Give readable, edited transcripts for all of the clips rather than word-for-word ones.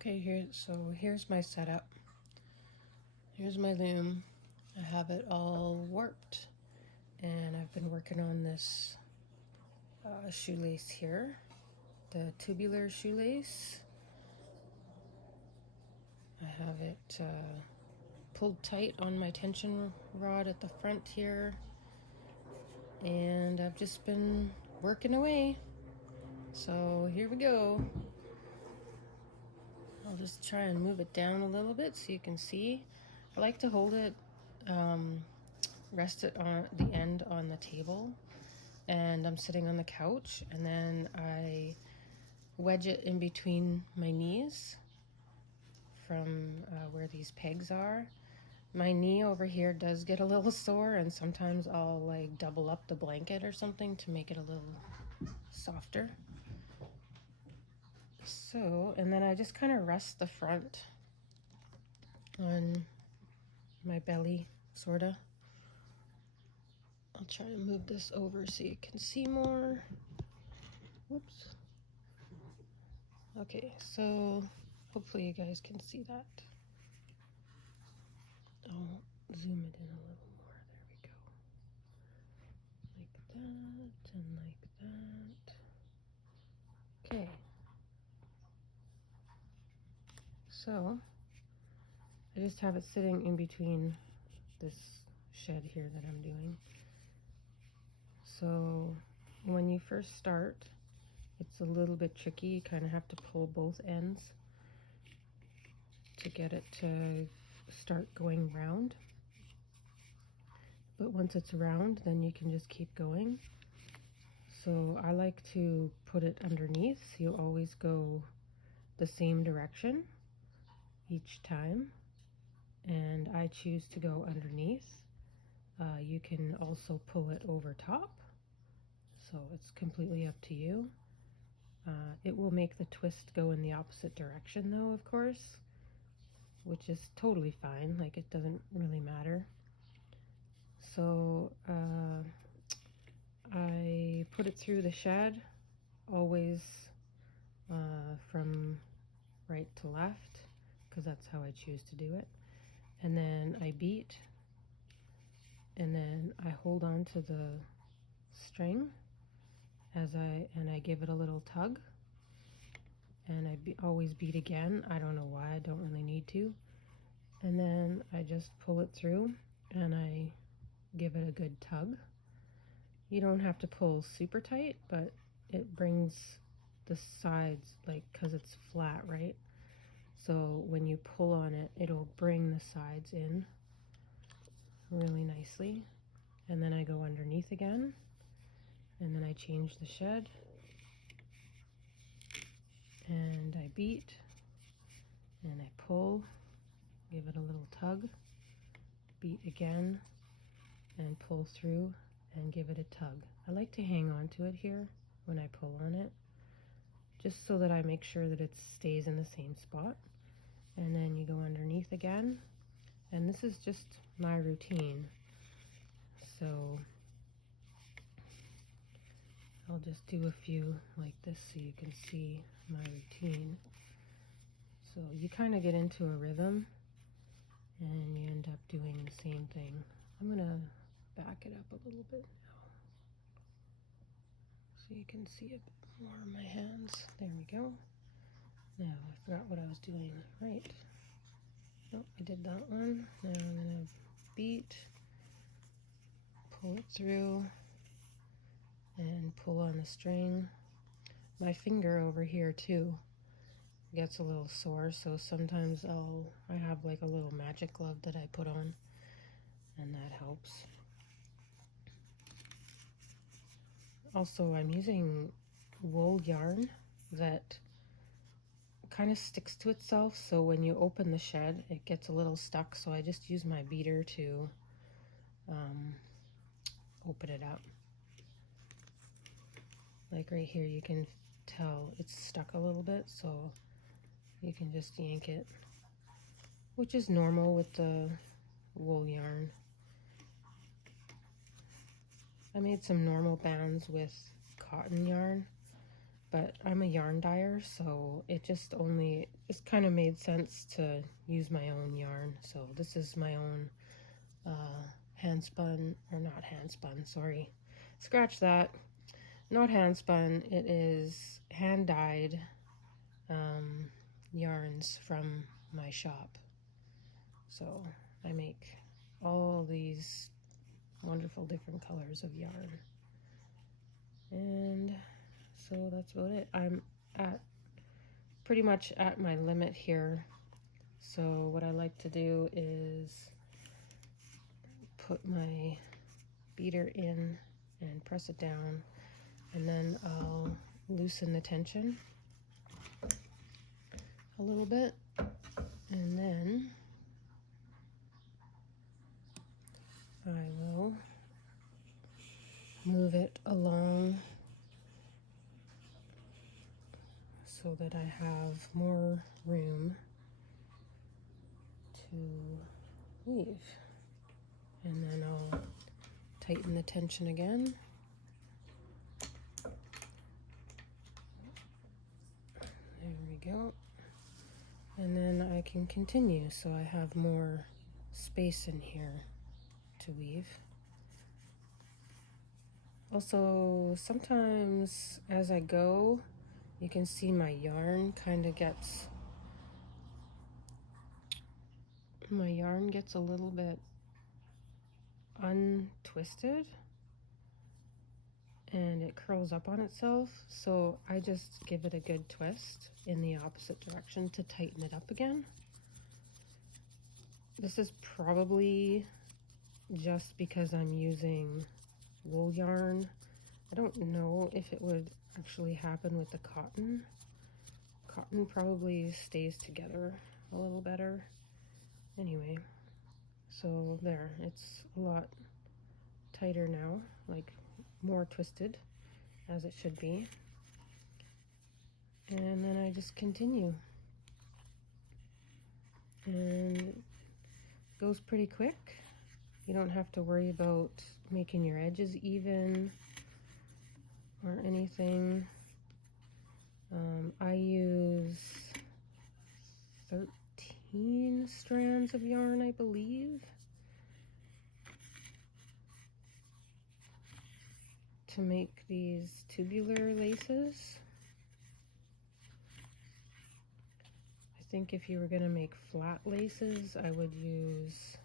Okay, here's my setup. Here's my loom. I have it all warped, and I've been working on this shoelace here, the tubular shoelace. I have it pulled tight on my tension rod at the front here, and I've just been working away. So here we go. I'll just try and move it down a little bit so you can see. I like to hold it, rest it on the end on the table, and I'm sitting on the couch, and then I wedge it in between my knees from where these pegs are. My knee over here does get a little sore, and sometimes I'll like double up the blanket or something to make it a little softer. So, and then I just kind of rest the front on my belly, sorta. I'll try to move this over so you can see more. Whoops. Okay, so hopefully you guys can see that. I'll zoom it in a little more. There we go. Like that and like that. Okay. So I just have it sitting in between this shed here that I'm doing. So when you first start, it's a little bit tricky. You kind of have to pull both ends to get it to start going round. But once it's round, then you can just keep going. So I like to put it underneath. So you always go the same direction each time, and I choose to go underneath. You can also pull it over top, so it's completely up to you. It will make the twist go in the opposite direction though, of course, which is totally fine. Like, it doesn't really matter. So I put it through the shed, always from right to left, because that's how I choose to do it. And then I beat, and then I hold on to the string and I give it a little tug, and I always beat again. I don't know why, I don't really need to. And then I just pull it through and I give it a good tug. You don't have to pull super tight, but it brings the sides, like, because it's flat, right? So when you pull on it, it'll bring the sides in really nicely. And then I go underneath again, and then I change the shed, and I beat, and I pull, give it a little tug, beat again, and pull through and give it a tug. I like to hang on to it here when I pull on it, just so that I make sure that it stays in the same spot. And then you go underneath again, and this is just my routine, so I'll just do a few like this so you can see my routine. So you kind of get into a rhythm and you end up doing the same thing. I'm gonna back it up a little bit now so you can see a bit more of my hands. There we go. Now I forgot what I was doing. Right. Nope, I did that one. Now I'm gonna beat, pull it through, and pull on the string. My finger over here too gets a little sore, so sometimes I have like a little magic glove that I put on, and that helps. Also, I'm using wool yarn that kind of sticks to itself, so when you open the shed it gets a little stuck, so I just use my beater to open it up. Like right here, you can tell it's stuck a little bit, so you can just yank it, which is normal with the wool yarn. I made some normal bands with cotton yarn, but I'm a yarn dyer, so it's kind of made sense to use my own yarn. So this is my own hand spun, or not hand spun, sorry, scratch that, not hand spun, it is hand dyed yarns from my shop. So I make all these wonderful different colors of yarn, and so that's about it. I'm at pretty much at my limit here, so what I like to do is put my beater in and press it down, and then I'll loosen the tension a little bit, and then I will move it along so that I have more room to weave. And then I'll tighten the tension again. There we go. And then I can continue, so I have more space in here to weave. Also, sometimes as I go, you can see my yarn gets a little bit untwisted and it curls up on itself, so I just give it a good twist in the opposite direction to tighten it up again. This is probably just because I'm using wool yarn. I don't know if it would actually happen with the cotton. Cotton probably stays together a little better. Anyway, so there, it's a lot tighter now, like more twisted as it should be. And then I just continue. And it goes pretty quick. You don't have to worry about making your edges even or anything. I use 13 strands of yarn, I believe, to make these tubular laces. I think if you were going to make flat laces, I would use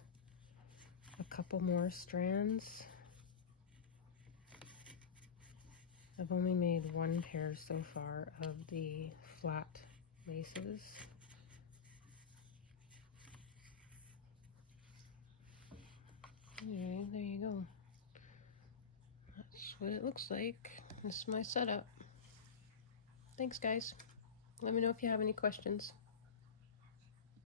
a couple more strands. I've only made one pair so far of the flat laces. Anyway, there you go. That's what it looks like. This is my setup. Thanks, guys. Let me know if you have any questions.